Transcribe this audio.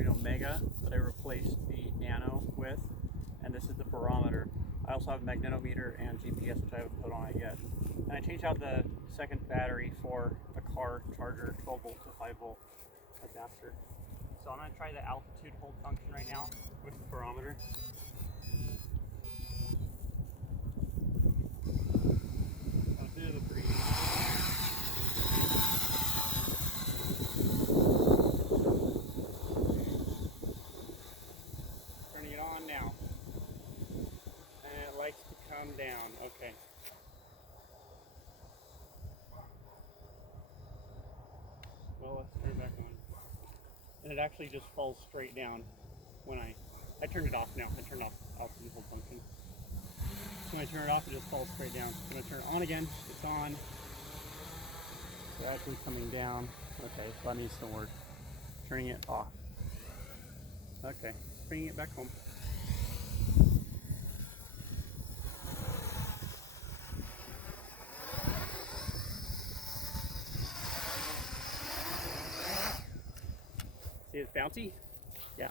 Torino Mega that I replaced the Nano with, and this is the barometer. I also have magnetometer and GPS, which I haven't put on it yet. And I changed out the second battery for the car charger, 12 volt to 5 volt adapter. So I'm going to try the altitude hold function right now with the barometer. A bit of a breeze. Turning it on now. And it likes to come down. Okay. Well, let's turn it back on. And it actually just falls straight down when I turned it off now. I turned off altitude hold function. So when I turn it off, it just falls straight down. When I turn it on again, it's on. So actually coming down. Okay, so that needs to work. Turning it off. Okay, bringing it back home. See, it's bouncy? Yeah.